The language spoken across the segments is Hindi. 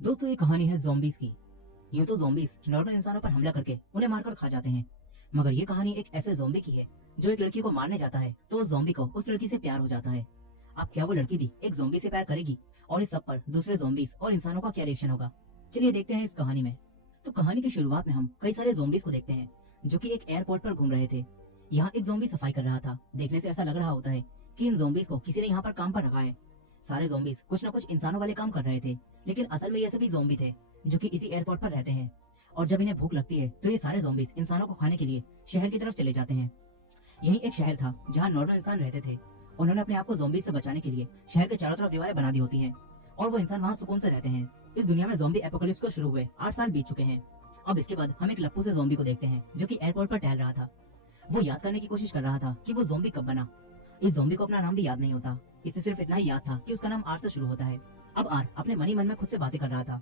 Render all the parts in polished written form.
दोस्तों ये कहानी है ज़ॉम्बीज़ की। यूं तो ज़ॉम्बीज़ नॉर्मल इंसानों पर हमला करके उन्हें मारकर खा जाते हैं, मगर ये कहानी एक ऐसे ज़ॉम्बी की है जो एक लड़की को मारने जाता है तो उस ज़ॉम्बी को उस लड़की से प्यार हो जाता है। अब क्या वो लड़की भी एक ज़ॉम्बी से प्यार करेगी और इस सब पर दूसरे ज़ॉम्बीज़ और इंसानों का क्या रिएक्शन होगा? चलिए देखते हैं इस कहानी में। तो कहानी की शुरुआत में हम कई सारे ज़ॉम्बीज़ को देखते हैं जो कि एक एयरपोर्ट पर घूम रहे थे। यहाँ एक ज़ॉम्बी सफाई कर रहा था। देखने से ऐसा लग रहा होता है कि इन ज़ॉम्बीज़ को किसी ने यहाँ पर काम पर रखा है। सारे ज़ॉम्बीज़ कुछ न कुछ इंसानों वाले काम कर रहे थे, लेकिन असल में ये सभी ज़ॉम्बी थे जो कि इसी एयरपोर्ट पर रहते हैं। और जब इन्हें भूख लगती है तो ये सारे ज़ॉम्बीज़ इंसानों को खाने के लिए शहर की तरफ चले जाते हैं। यही एक शहर था जहाँ नॉर्मल इंसान रहते थे। उन्होंने अपने आप को ज़ॉम्बीज़ से बचाने के लिए शहर के चारों तरफ दीवारें बना दी होती हैं और वो इंसान वहाँ सुकून से रहते हैं। इस दुनिया में ज़ॉम्बी एपोकलिप्स को शुरू हुए 8 साल बीत चुके हैं। अब इसके बाद हम एक लप्पू से ज़ॉम्बी को देखते हैं जो कि एयरपोर्ट पर टहल रहा था। वो याद करने की कोशिश कर रहा था कि वो ज़ॉम्बी कब बना। इस ज़ॉम्बी को अपना नाम भी याद नहीं होता। इसे सिर्फ इतना ही याद था कि उसका नाम आर से शुरू होता है। अब आर अपने मन ही मन में खुद से बातें कर रहा था।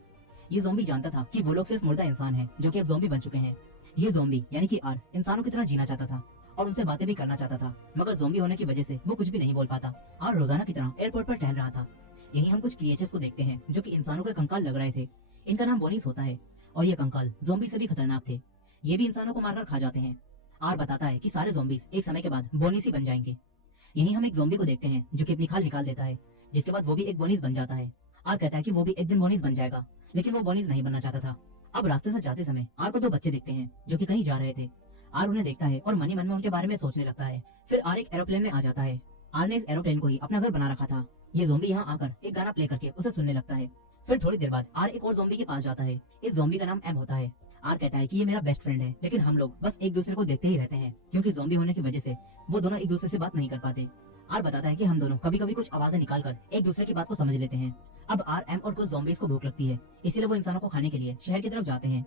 ये ज़ॉम्बी जानता था कि वो लोग सिर्फ मुर्दा इंसान हैं जो कि अब ज़ॉम्बी बन चुके हैं। ये ज़ॉम्बी यानी कि आर इंसानों की तरह जीना चाहता था और उनसे बातें भी करना चाहता था, मगर ज़ॉम्बी होने की वजह से वो कुछ भी नहीं बोल पाता। आर रोजाना की तरह एयरपोर्ट पर टहल रहा था। यहीं हम कुछ क्रिएचर्स को देखते हैं जो कि इंसानों के कंकाल लग रहे थे। इनका नाम बोनीस होता है और ये कंकाल ज़ॉम्बी से भी खतरनाक थे। ये भी इंसानों को मारकर खा जाते हैं। आर बताता है कि सारे ज़ॉम्बीज एक समय के बाद बोनीस ही बन जाएंगे। यहीं हम एक ज़ॉम्बी को देखते हैं जो कि अपनी खाल निकाल देता है, जिसके बाद वो भी एक बोनीस बन जाता है। आर कहता है कि वो भी एक दिन बोनीस बन जाएगा, लेकिन वो बोनीस नहीं बनना चाहता था। अब रास्ते से जाते समय आर को दो बच्चे दिखते हैं जो कि कहीं जा रहे थे। आर उन्हें देखता है और मन ही मन में उनके बारे में सोचने लगता है। फिर आर एक एरोप्लेन में आ जाता है। आर ने इस एरोप्लेन को ही अपना घर बना रखा था। ये ज़ॉम्बी यहाँ आकर एक गाना प्ले करके उसे सुनने लगता है। फिर थोड़ी देर बाद आर एक और ज़ॉम्बी के पास जाता है। इस ज़ॉम्बी का नाम एम होता है। आर कहता है कि ये मेरा बेस्ट फ्रेंड है, लेकिन हम लोग बस एक दूसरे को देखते ही रहते हैं क्योंकि ज़ॉम्बी होने की वजह से वो दोनों एक दूसरे से बात नहीं कर पाते। आर बताता है कि हम दोनों कभी कभी कुछ आवाजें निकालकर एक दूसरे की बात को समझ लेते हैं। अब आर एम और कुछ ज़ॉम्बीज को भूख लगती है, इसीलिए वो इंसानों को खाने के लिए शहर की तरफ जाते हैं।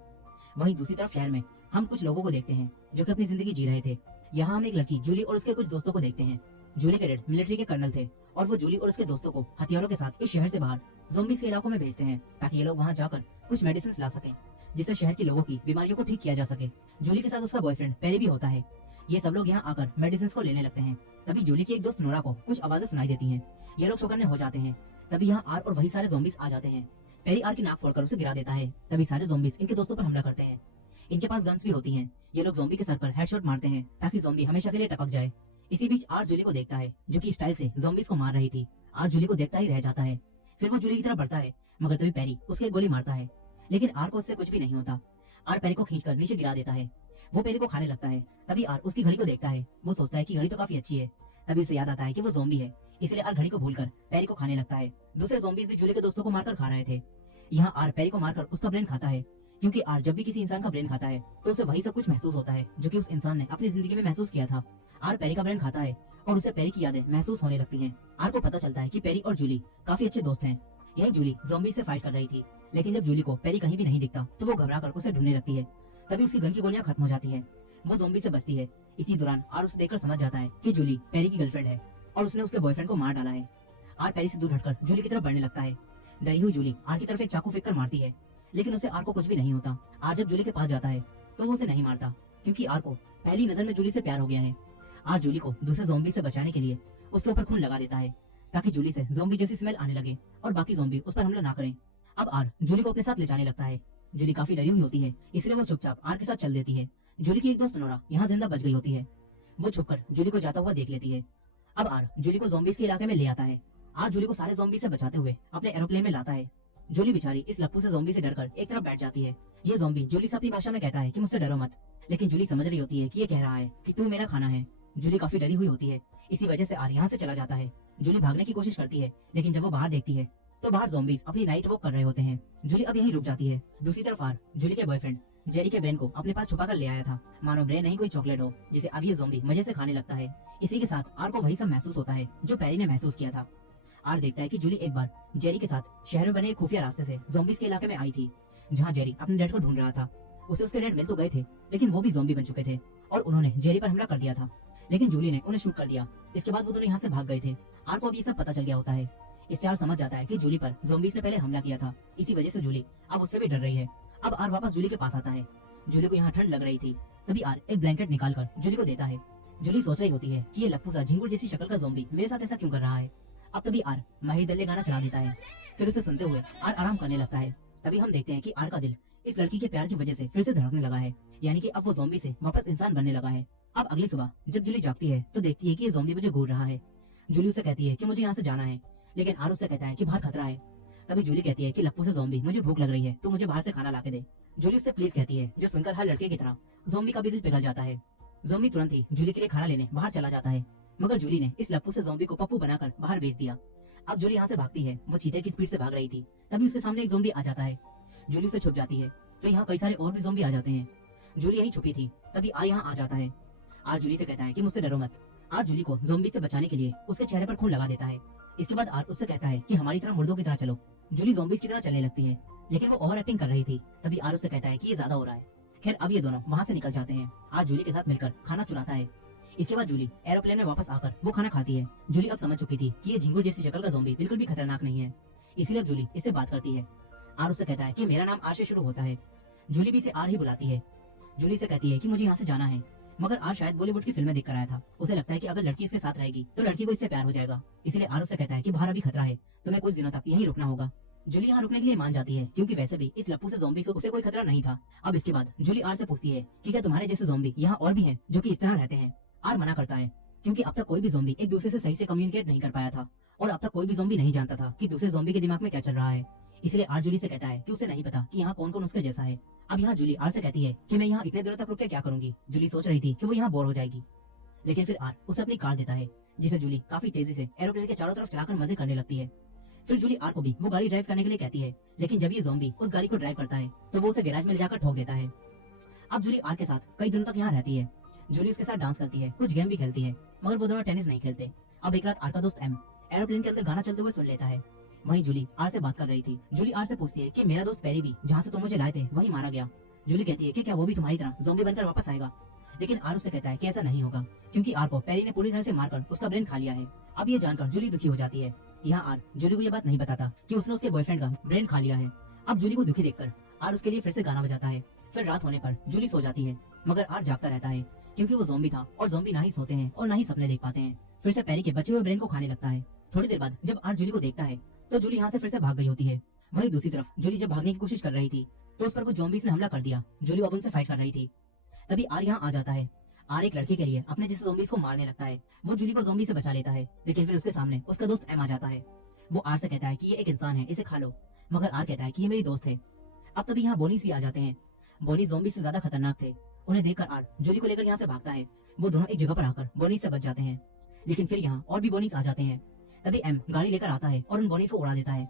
वहीं दूसरी तरफ शहर में हम कुछ लोगों को देखते हैं जो कि अपनी जिंदगी जी रहे थे। यहाँ हम एक लड़की जूली और उसके कुछ दोस्तों को देखते हैं। जूली के डैड मिलिट्री के कर्नल थे और वो जूली और उसके दोस्तों को हथियारों के साथ इस शहर से बाहर ज़ॉम्बीज के इलाकों में भेजते हैं ताकि ये लोग वहाँ जाकर कुछ मेडिसिन ला सकें जिससे शहर के लोगों की बीमारियों को ठीक किया जा सके। जूली के साथ उसका बॉयफ्रेंड पेरी भी होता है। ये सब लोग यहाँ आकर मेडिसिन को लेने लगते हैं। तभी जूली की एक दोस्त नोरा को कुछ आवाजें सुनाई देती हैं। ये लोग चौकन्ने हो जाते हैं। तभी यहाँ आर और वही सारे ज़ॉम्बीज आ जाते हैं। पेरी आर की नाक फोड़कर उसे गिरा देता है। तभी सारे ज़ॉम्बीज इनके दोस्तों पर हमला करते हैं। इनके पास गन्स भी होती हैं। ये लोग ज़ॉम्बी के सर पर हेडशॉट मारते हैं ताकि ज़ॉम्बी हमेशा के लिए टपक जाए। इसी बीच आर जूली को देखता है जो कि स्टाइल से ज़ॉम्बीज को मार रही थी। आर जूली को देखता ही रह जाता है। फिर वो जूली की तरफ बढ़ता है, मगर तभी पेरी उसके एक गोली मारता है, लेकिन आर को उससे कुछ भी नहीं होता। आर पेरी को खींचकर नीचे गिरा देता है। वो पेरी को खाने लगता है। तभी आर उसकी घड़ी को देखता है। वो सोचता है कि घड़ी तो काफी अच्छी है। तभी उसे याद आता है कि वो ज़ॉम्बी है, इसलिए आर घड़ी को भूलकर पेरी को खाने लगता है। दूसरे ज़ॉम्बीज भी जूली के दोस्तों को मारकर खा रहे थे। यहाँ आर पेरी को मारकर उसका ब्रेन खाता है, क्योंकि आर जब भी किसी इंसान का ब्रेन खाता है तो उसे वही सब कुछ महसूस होता है जो कि उस इंसान ने अपनी जिंदगी में महसूस किया था। आर पेरी का ब्रेन खाता है और उसे पेरी की यादें महसूस होने लगती हैं। आर को पता चलता है कि पेरी और जूली काफी अच्छे दोस्त हैं। यही जूली ज़ॉम्बी से फाइट कर रही थी, लेकिन जब जूली को पेरी कहीं भी नहीं दिखता तो वो घबराकर उसे ढूंढने लगती है। तभी उसकी गन की गोलियां खत्म हो जाती है। वो ज़ॉम्बी से बचती है। इसी दौरान आर उसे देखकर समझ जाता है कि जूली पेरी की गर्लफ्रेंड है और उसने उसके बॉयफ्रेंड को मार डाला है। आर पेरी से दूर हटकर जूली की तरफ बढ़ने लगता है। डरी हुई जूली आर की तरफ एक चाकू फेंक कर मारती है, लेकिन उसे आर को कुछ भी नहीं होता। आर जब जूली के पास जाता है तो वो उसे नहीं मारता, क्योंकि आर को पहली नजर में जूली से प्यार हो गया है। आर जूली को दूसरे ज़ॉम्बी से बचाने के लिए उसके ऊपर खून लगा देता है ताकि जूली से ज़ॉम्बी जैसी स्मेल आने लगे और बाकी ज़ॉम्बी उस पर हमला ना करें। अब आर जूली को अपने साथ ले जाने लगता है। जूली काफी डरी हुई होती है, इसलिए वो चुपचाप आर के साथ चल देती है। जूली की एक दोस्त नोरा यहाँ जिंदा बच गई होती है। वो छुपकर जूली को जाता हुआ देख लेती है। अब आर जूली को ज़ॉम्बीज के इलाके में ले आता है। आर जूली को सारे ज़ॉम्बी से बचाते हुए अपने एरोप्लेन में लाता है। जूली बेचारी इस लप्पू से ज़ॉम्बी से डरकर एक तरफ बैठ जाती है। ये ज़ॉम्बी जूली से अपनी भाषा में कहता है कि मुझसे डरो मत, लेकिन जूली समझ रही होती है कि ये कह रहा है कि तू मेरा खाना है। जूली काफी डरी हुई होती है, इसी वजह से आर यहाँ से चला जाता है। जूली भागने की कोशिश करती है, लेकिन जब वो बाहर देखती है तो बाहर ज़ॉम्बीज अपनी नाइट वॉक कर रहे होते हैं। जूली अब यहीं रुक जाती है। दूसरी तरफ आर जूली के बॉयफ्रेंड जेरी के ब्रेन को अपने पास छुपा कर ले आया था, मानो ब्रेन नहीं कोई चॉकलेट हो जिसे अब ये ज़ॉम्बी मजे से खाने लगता है। इसी के साथ आर को वही सब महसूस होता है जो पेरी ने महसूस किया था। आर देखता है कि जूली एक बार जेरी के साथ शहर में बने एक खुफिया रास्ते से ज़ॉम्बीज के इलाके में आई थी, जहाँ जेरी अपने डैड को ढूंढ रहा था। उसे उसके डैड मिल तो गए थे, लेकिन वो भी ज़ॉम्बी बन चुके थे और उन्होंने जेरी पर हमला कर दिया था, लेकिन जूली ने उन्हें शूट कर दिया। इसके बाद वो दोनों यहाँ से भाग गए थे। आर को अब ये सब पता चल गया होता है। इससे आर समझ जाता है कि जूली पर ज़ॉम्बीज ने पहले हमला किया था, इसी वजह से जूली अब उससे भी डर रही है। अब आर वापस जूली के पास आता है। जूली को यहाँ ठंड लग रही थी, तभी आर एक ब्लैंकेट निकालकर जूली को देता है। जूली सोच रही होती है कि ये लप्पू सा झिंगुर जैसी शक्ल का ज़ॉम्बी मेरे साथ ऐसा क्यों कर रहा है। अब तभी आर माही दल्ले गाना चला देता है। फिर उसे सुनते हुए आर आराम करने लगता है। तभी हम देखते हैं कि आर का दिल इस लड़की के प्यार की वजह से फिर से धड़कने लगा है, यानी कि अब वो ज़ॉम्बी से वापस इंसान बनने लगा है। अब अगली सुबह जब जूली जागती है तो देखती है कि ये ज़ॉम्बी मुझे घूर रहा है। जूली उसे कहती है कि मुझे यहाँ से जाना है, लेकिन आर उससे कहता है कि बाहर खतरा है। तभी जूली कहती है कि लप्पू से ज़ॉम्बी, मुझे भूख लग रही है, तू मुझे बाहर से खाना ला के दे। जूली उससे प्लीज कहती है, जो सुनकर हर लड़के की तरह ज़ॉम्बी का भी दिल पिघल जाता है। ज़ॉम्बी तुरंत ही जूली के लिए खाना लेने बाहर चला जाता है, मगर जूली ने इस लप्पू से ज़ॉम्बी को पप्पू बनाकर बाहर भेज दिया। अब जूली यहाँ से भागती है, वो चीते की स्पीड से भाग रही थी। तभी उसके सामने एक ज़ॉम्बी आ जाता है। जूली उसे छुप जाती है, फिर यहाँ कई सारे और भी ज़ॉम्बी आ जाते हैं। जूली यहीं छुपी थी, तभी आर यहाँ आ जाता है। आर जूली से कहता है कि मुझसे डरो मत। आर जूली को ज़ॉम्बी से बचाने के लिए उसके चेहरे पर खून लगा देता है। इसके बाद आर उससे कहता है कि हमारी तरह मुर्दों की तरह चलो। जूली ज़ॉम्बीज की तरह चलने लगती है, लेकिन वो ओवर एक्टिंग कर रही थी। तभी आर उससे कहता है कि ये ज्यादा हो रहा है। खैर अब ये दोनों वहाँ से निकल जाते हैं। आर जूली के साथ मिलकर खाना चुराता है। इसके बाद जूली एरोप्लेन में वापस आकर वो खाना खाती है। जूली अब समझ चुकी थी कि ये झिंगुर जैसी शक्ल का ज़ॉम्बी बिल्कुल भी खतरनाक नहीं है, इसीलिए अब जूली इससे बात करती है। आर उससे कहता है कि मेरा नाम आर से शुरू होता है। जूली भी इसे आर ही बुलाती है। जूली से कहती है कि मुझे यहाँ से जाना है, मगर आर शायद बॉलीवुड की फिल्में देखकर आया था। उसे लगता है कि अगर लड़की इसके साथ रहेगी तो लड़की को इससे प्यार हो जाएगा, इसलिए आर उससे कहता है कि बाहर अभी खतरा है, तुम्हें कुछ दिनों तक यहीं रुकना होगा। जूली यहाँ रुकने के लिए मान जाती है, क्योंकि वैसे भी इस लप्पू से ज़ॉम्बी से उसे कोई खतरा नहीं था। अब इसके बाद जूली आर से पूछती है कि क्या तुम्हारे जैसे ज़ॉम्बी यहाँ और भी हैं जो कि इस तरह रहते हैं। आर मना करता है, क्योंकि अब तक कोई भी ज़ॉम्बी एक दूसरे से सही से कम्युनिकेट नहीं कर पाया था, और अब तक कोई भी ज़ॉम्बी नहीं जानता था कि दूसरे ज़ॉम्बी के दिमाग में क्या चल रहा है। इसलिए आर जूली से कहता है कि उसे नहीं पता कि यहाँ कौन कौन उसके जैसा है। अब यहाँ जूली आर से कहती है कि मैं यहाँ इतने दिनों तक रुक के क्या करूंगी। जूली सोच रही थी कि वो यहाँ बोर हो जाएगी, लेकिन फिर आर उसे अपनी कार देता है, जिसे जूली काफी तेजी से एरोप्लेन के चारों तरफ चलाकर मजे करने लगती है। फिर जूली आर को भी वो गाड़ी ड्राइव करने के लिए कहती है, लेकिन जब ये ज़ॉम्बी उस गाड़ी को ड्राइव करता है तो वो उसे गैराज में ले जाकर ठोक देता है। अब जूली आर के साथ कई दिनों तक यहाँ रहती है। जूली उसके साथ डांस करती है, कुछ गेम भी खेलती है, मगर वो दोनों टेनिस नहीं खेलते। अब एक रात आर का दोस्त एम एरोप्लेन के अंदर गाना चलते हुए सुन लेता है। वहीं जूली आर से बात कर रही थी। जूली आर से पूछती है कि मेरा दोस्त पेरी भी जहाँ से तुम मुझे लाए थे वहीं मारा गया। जूली कहती है कि क्या वो भी तुम्हारी तरह ज़ॉम्बी बनकर वापस आएगा, लेकिन आर उससे कहता है कि ऐसा नहीं होगा, क्योंकि आर को पेरी ने पूरी तरह से मारकर उसका ब्रेन खा लिया है। अब ये जानकर जूली दुखी हो जाती है। यहाँ आर जूली को ये बात नहीं बताता कि उसने उसके बॉयफ्रेंड का ब्रेन खा लिया है। अब जूली को दुखी देखकर आर उसके लिए फिर से गाना बजाता है। फिर रात होने पर जूली सो जाती है, मगर आर जागता रहता है, क्योंकि वो ज़ॉम्बी था और ज़ॉम्बी ना ही सोते हैं और ना ही सपने देख पाते हैं। फिर से पेरी के बचे हुए ब्रेन को खाने लगता है। थोड़ी देर बाद जब आर जूली को देखता है तो जूली यहाँ से फिर से भाग गई होती है। वहीं दूसरी तरफ जूली जब भागने की कोशिश कर रही थी तो उस पर कुछ ज़ॉम्बीज ने हमला कर दिया। जूली अब उनसे फाइट कर रही थी। तभी आर यहाँ आ जाता है। आर एक लड़के के लिए अपने जैसे ज़ॉम्बीज को मारने लगता है। वो जूली को ज़ॉम्बी से बचा लेता है, लेकिन फिर उसके सामने उसका दोस्त एम आ जाता है। वो आर से कहता है कि ये एक इंसान है, इसे खा लो, मगर आर कहता है कि ये मेरी दोस्त है। अब तभी यहाँ बोनीस भी आ जाते हैं। बोनीस ज़ॉम्बी से ज्यादा खतरनाक थे। उन्हें देखकर आर जूली को लेकर यहाँ से भागता है। वो दोनों एक जगह पर आकर बोनीस से बच जाते हैं, लेकिन फिर यहाँ और भी बोनीस आ जाते हैं। तभी एम गाड़ी लेकर आता है और उन बोनीस को उड़ा देता है।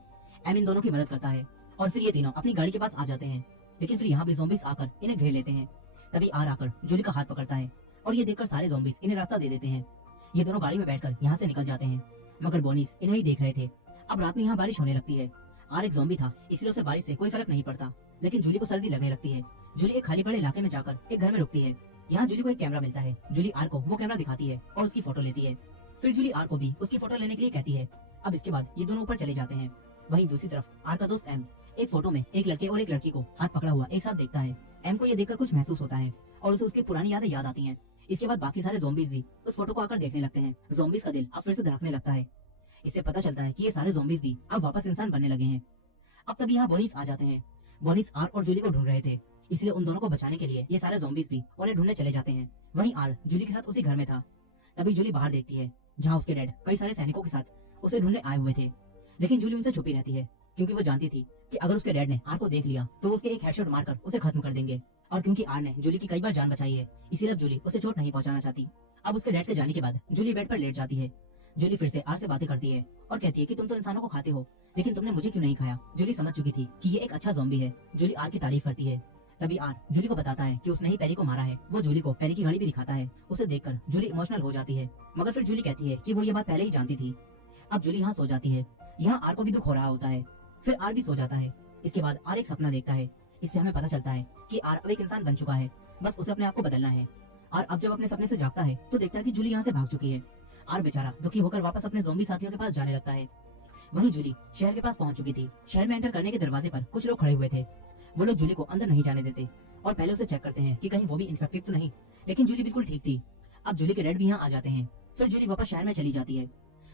एम इन दोनों की मदद करता है और फिर ये तीनों अपनी गाड़ी के पास आ जाते हैं, लेकिन फिर यहाँ भी ज़ॉम्बीज आकर इन्हें घेर लेते हैं। तभी आर आकर जूली का हाथ पकड़ता है और ये देखकर सारे ज़ॉम्बीज इन्हें रास्ता दे देते हैं। ये दोनों गाड़ी में बैठकर यहाँ से निकल जाते हैं, मगर बोनीस इन्हें ही देख रहे थे। अब रात में यहाँ बारिश होने लगती है। आर एक ज़ॉम्बी था, इसलिए उसे बारिश से कोई फर्क नहीं पड़ता, लेकिन जूली को सर्दी लगने लगती है। जूली एक खाली पड़े इलाके में जाकर एक घर में रुकती है। यहाँ जूली को एक कैमरा मिलता है। जूली आर को वो कैमरा दिखाती है और उसकी फोटो लेती है। फिर जूली आर को भी उसकी फोटो लेने के लिए कहती है। अब इसके बाद ये दोनों ऊपर चले जाते हैं। वहीं दूसरी तरफ आर का दोस्त एम एक फोटो में एक लड़के और एक लड़की को हाथ पकड़ा हुआ एक साथ देखता है। एम को ये देखकर कुछ महसूस होता है और उसे उसकी पुरानी यादें याद आती हैं। इसके बाद बाकी सारे ज़ॉम्बीज भी उस फोटो को आकर देखने लगते हैं। ज़ॉम्बीज का दिल अब फिर से धड़कने लगता है। इससे पता चलता है कि ये सारे ज़ॉम्बीज भी अब वापस इंसान बनने लगे हैं। अब तभी यहाँ बोनीस आ जाते हैं। बोनीस आर और जूली को ढूंढ रहे थे, इसलिए उन दोनों को बचाने के लिए ये सारे ज़ॉम्बीज भी उन्हें ढूंढने चले जाते हैं। वहीं आर जूली के साथ उसी घर में था। तभी जूली बाहर देखती है, जहाँ उसके डैड कई सारे सैनिकों के साथ उसे ढूंढने आए हुए थे, लेकिन जूली उनसे छुपी रहती है, क्योंकि वो जानती थी कि अगर उसके डैड ने आर को देख लिया तो वो उसके एक हेडशॉट मारकर उसे खत्म कर देंगे। और क्योंकि आर ने जूली की कई बार जान बचाई है, इसीलिए अब जूली उसे चोट नहीं पहुंचाना चाहती। अब उसके डैड के जाने के बाद जूली बेड पर लेट जाती है। जूली फिर से आर से बातें करती है और कहती है कि तुम तो इंसानों को खाते हो, लेकिन तुमने मुझे क्यों नहीं खाया। जूली समझ चुकी थी कि ये एक अच्छा ज़ॉम्बी है। जूली आर की तारीफ करती है। तभी आर जूली को बताता है कि उसने ही पेरी को मारा है। वो जूली को पेरी की घड़ी भी दिखाता है। उसे देखकर जूली इमोशनल हो जाती है, मगर फिर जूली कहती है कि वो ये बात पहले ही जानती थी। अब जूली यहाँ सो जाती है। यहाँ आर को भी दुख हो रहा होता है। फिर आर भी सो जाता है। इसके बाद आर एक सपना देखता है। इससे हमें पता चलता है कि आर अब एक इंसान बन चुका है, बस उसे अपने आप को बदलना है। आर अब जब अपने सपने से जागता है तो देखता है कि जूली यहाँ से भाग चुकी है। आर बेचारा दुखी होकर वापस अपने ज़ॉम्बी साथियों के पास जाने लगता है। वहीं जूली शहर के पास पहुंच चुकी थी। शहर में एंटर करने के दरवाजे पर कुछ लोग खड़े हुए थे। वो लोग जूली को अंदर नहीं जाने देते और पहले उसे चेक करते हैं कि कहीं वो भी इन्फेक्टेड तो नहीं, लेकिन जूली बिल्कुल ठीक थी। अब जूली के डैड भी यहाँ आ जाते हैं। फिर जूली वापस शहर में चली जाती है।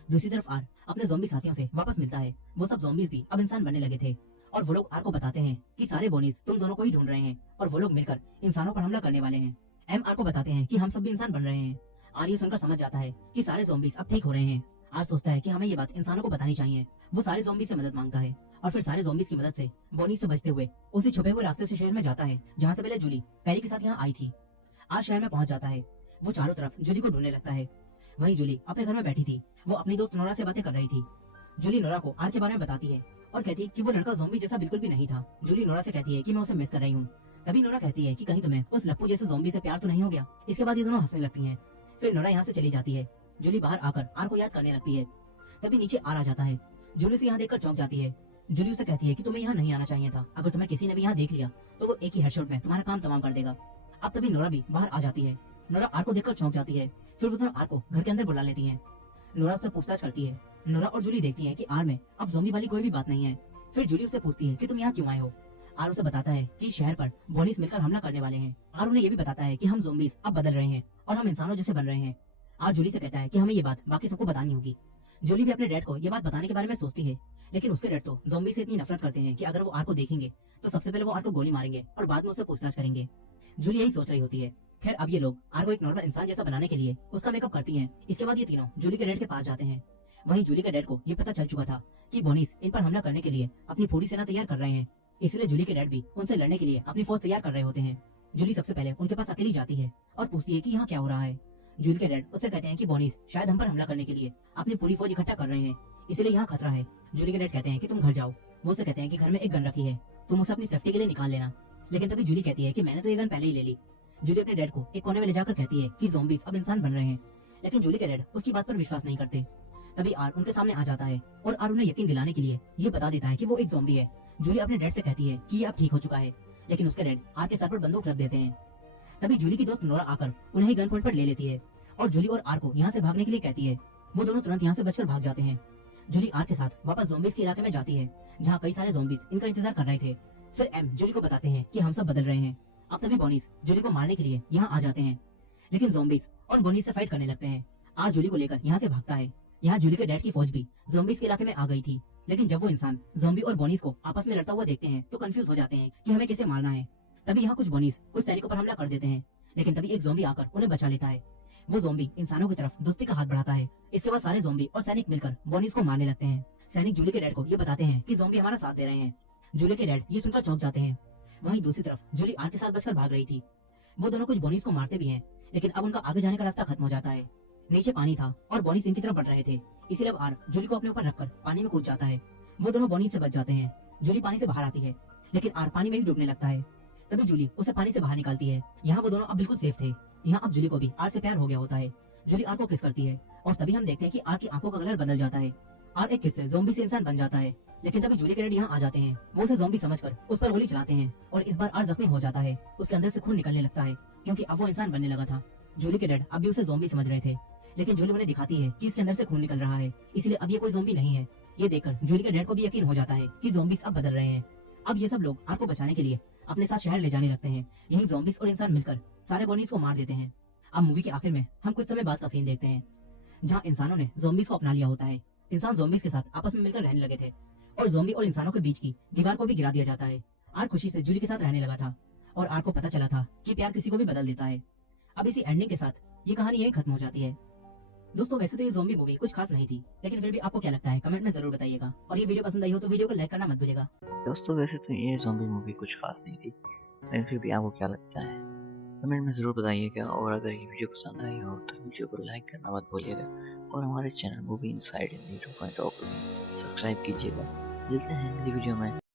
दूसरी तरफ आर अपने ज़ॉम्बी साथियों से वापस मिलता है। वो सब ज़ॉम्बीज भी अब इंसान बनने लगे थे और वो लोग आर को बताते हैं कि सारे बोनीस तुम दोनों को ही ढूंढ रहे हैं और वो लोग मिलकर इंसानों पर हमला करने वाले हैं। एम आर को बताते हैं कि हम सब भी इंसान बन रहे हैं। आर ये सुनकर समझ जाता है कि सारे ज़ॉम्बीज अब ठीक हो रहे हैं। आर सोचता है कि हमें ये बात इंसानों को बतानी चाहिए। वो सारे ज़ॉम्बीज से मदद मांगता है और फिर सारे ज़ॉम्बीज की मदद से बोनीस से बचते हुए उसी छुपे हुए रास्ते से शहर में जाता है जहाँ से पहले जूली पैरी के साथ यहाँ आई थी। आर शहर में पहुंच जाता है। वो चारों तरफ जूली को ढूंढने लगता है। वहीं जूली अपने घर में बैठी थी। वो अपनी दोस्त नोरा से बातें कर रही थी। जूली नोरा को आर के बारे में बताती है और कहती है कि वो लड़का ज़ॉम्बी जैसा बिल्कुल भी नहीं था। जूली नोरा से कहती है कि मैं उसे मिस कर रही हूँ। तभी नोरा कहती है कि कहीं तुम्हें उस लप्पू जैसे ज़ॉम्बी से प्यार तो नहीं हो गया। इसके बाद ये दोनों हंसने लगती हैं। फिर नोरा यहाँ से चली जाती है। जूली बाहर आकर आर को याद करने लगती है। तभी नीचे आर आ जाता है। जूली से यहाँ देखकर चौंक जाती है। जूली उसे कहती है कि तुम्हें यहाँ नहीं आना चाहिए था। अगर तुम्हें किसी ने भी यहाँ देख लिया तो वो एक ही हेडशॉट में तुम्हारा काम तमाम कर देगा। अब तभी नोरा भी बाहर आ जाती है। नोरा आर को देखकर चौंक जाती है। फिर वो दोनों आर को घर के अंदर बुला लेती हैं। नोरा उससे पूछताछ करती है। नोरा और जूली देखती हैं कि आर में अब ज़ॉम्बी वाली कोई भी बात नहीं है। फिर जूली उससे पूछती है कि तुम यहाँ क्यों आए हो। आर उसे बताता है कि शहर पर बोनीस मिलकर हमला करने वाले हैं। आर उन्हें ये भी बताता है कि हम ज़ॉम्बीज अब बदल रहे हैं और हम इंसानों जैसे बन रहे हैं। आर जूली से कहता है कि हमें ये बात बाकी सबको बतानी होगी। जूली भी अपने डैड को ये बात बताने के बारे में सोचती है, लेकिन उसके डैड तो ज़ॉम्बी से इतनी नफरत करते हैं कि अगर वो आर को देखेंगे तो सबसे पहले वो आर को गोली मारेंगे और बाद में उससे पूछताछ करेंगे। जूली यही सोच रही होती है। खैर अब ये लोग आर को एक नॉर्मल इंसान जैसा बनाने के लिए उसका मेकअप करती हैं। इसके बाद ये तीनों जूली के डैड के पास जाते हैं। वहीं जूली के डैड को ये पता चल चुका था कि बोनीस इन पर हमला करने के लिए अपनी पूरी सेना तैयार कर रहे हैं। इसलिए जूली के डैड भी उनसे लड़ने के लिए अपनी फौज तैयार कर रहे होते हैं। जूली सबसे पहले उनके पास अकेली जाती है और पूछती है कि यहाँ क्या हो रहा है। जूली के डैड उससे कहते हैं कि बोनीस शायद हम पर हमला करने के लिए अपनी पूरी फौज इकट्ठा कर रहे हैं, इसलिए यहाँ खतरा है। जूली के डैड कहते हैं कि तुम घर जाओ। वो उससे कहते हैं कि घर में एक गन रखी है, तुम उसे अपनी सेफ्टी के लिए निकाल लेना। लेकिन तभी जूली कहती है कि मैंने तो ये गन पहले ही ले ली। जूली अपने डैड को एक कोने में ले जाकर कहती है कि ज़ॉम्बीज अब इंसान बन रहे हैं, लेकिन जूली के डैड उसकी बात पर विश्वास नहीं करते। तभी आर उनके सामने आ जाता है और आर उन्हें यकीन दिलाने के लिए ये बता देता है कि वो एक ज़ॉम्बी है। जूली अपने डैड से कहती है कि ये अब ठीक हो चुका है, लेकिन उसके डैड आर के सर पर बंदूक रख देते हैं। तभी जूली की दोस्त नोरा आकर उन्हें ही गन पॉइंट पर ले लेती है और जूली और आर को यहाँ से भागने के लिए कहती है। वो दोनों तुरंत यहाँ से बचकर भाग जाते हैं। जूली आर के साथ वापस ज़ॉम्बीज के इलाके में जाती है जहाँ कई सारे ज़ॉम्बीज इनका इंतजार कर रहे थे। फिर एम जूली को बताते हैं कि हम सब बदल रहे हैं। अब तभी बोनीस जूली को मारने के लिए यहाँ आ जाते हैं, लेकिन ज़ॉम्बीज और बोनीस से फाइट करने लगते हैं। आर जूली को लेकर यहाँ से भागता है। यहाँ जूली के डैड की फौज भी ज़ॉम्बीज के इलाके में आ गई थी, लेकिन जब वो इंसान ज़ॉम्बी और बोनीस को आपस में लड़ता हुआ देखते हैं तो कंफ्यूज हो जाते हैं कि हमें किसे मारना है। तभी यहाँ कुछ बोनीस कुछ सैनिकों पर हमला कर देते हैं, लेकिन तभी एक ज़ॉम्बी आकर उन्हें बचा लेता है। वो ज़ॉम्बी इंसानों की तरफ दोस्ती का हाथ बढ़ाता है। इसके बाद सारे ज़ॉम्बी और सैनिक मिलकर बोनीस को मारने लगते हैं। सैनिक जूली के डैड को ये बताते हैं कि ज़ॉम्बी हमारा साथ दे रहे हैं। जूली के डैड ये सुनकर चौंक जाते हैं। वहीं दूसरी तरफ जूली आर के साथ बचकर भाग रही थी। वो दोनों कुछ बोनीस को मारते भी हैं, लेकिन अब उनका आगे जाने का रास्ता खत्म हो जाता है। नीचे पानी था और बोनीस इनकी तरफ बढ़ रहे थे, इसलिए अब आर जूली को अपने ऊपर रखकर पानी में कूद जाता है। वो दोनों बोनीस से बच जाते हैं। जूली पानी से बाहर आती है, लेकिन आर पानी में ही डूबने लगता है। तभी जूली उसे पानी से बाहर निकालती है। यहाँ वो दोनों अब बिल्कुल सेफ थे। यहाँ अब जूली को भी आर से प्यार हो गया होता है। जूली आर को किस करती है और तभी हम देखते हैं कि आर की आंखों का कलर बदल जाता है। आर एक किस से ज़ॉम्बी से इंसान बन जाता है, लेकिन तभी जूली के डैड यहाँ आ जाते हैं। वो उसे ज़ॉम्बी समझकर उस पर गोली चलाते हैं और इस बार आर जख्मी हो जाता है। उसके अंदर से खून निकलने लगता है क्योंकि अब वो इंसान बनने लगा था। जूली के डैड अब भी उसे ज़ॉम्बी समझ रहे थे, लेकिन जूली उन्हें दिखाती है कि इसके अंदर से खून निकल रहा है, इसलिए अब ये कोई ज़ॉम्बी नहीं है। ये देखकर जूली के डैड को भी यकीन हो जाता है कि ज़ॉम्बीज अब बदल रहे हैं। अब ये सब लोग आर को बचाने के लिए अपने साथ शहर ले जाने लगते हैं। यही ज़ॉम्बीज और इंसान मिलकर सारे बोनीस को मार देते हैं। अब मूवी के आखिर में हम कुछ समय बाद का सीन देखते हैं जहाँ इंसानों ने ज़ॉम्बीज को अपना लिया होता है। इंसान ज़ॉम्बीज के साथ आपस में मिलकर रहने लगे थे और ज़ॉम्बी और इंसानों के बीच की दीवार को भी गिरा दिया जाता है। आर खुशी से जूली के साथ रहने लगा था और आर को पता चला था कि प्यार किसी को भी बदल देता है। अब इसी एंडिंग के साथ ये कहानी यही खत्म हो जाती है। दोस्तों वैसे तो ये ज़ॉम्बी मूवी कुछ खास नहीं थी, लेकिन फिर भी आपको क्या लगता है कमेंट में जरूर बताइएगा और ये वीडियो पसंद आई हो तो वीडियो को लाइक करना मत भूलिएगा। दोस्तों वैसे तो ये ज़ॉम्बी मूवी कुछ खास नहीं थी, लेकिन फिर भी आपको क्या लगता है कमेंट में ज़रूर बताइएगा। और अगर ये वीडियो पसंद आई हो तो वीडियो को लाइक करना मत भूलिएगा और हमारे चैनल मूवी इनसाइड इंडिया 2.0 को सब्सक्राइब कीजिएगा। मिलते हैं अगली वीडियो में।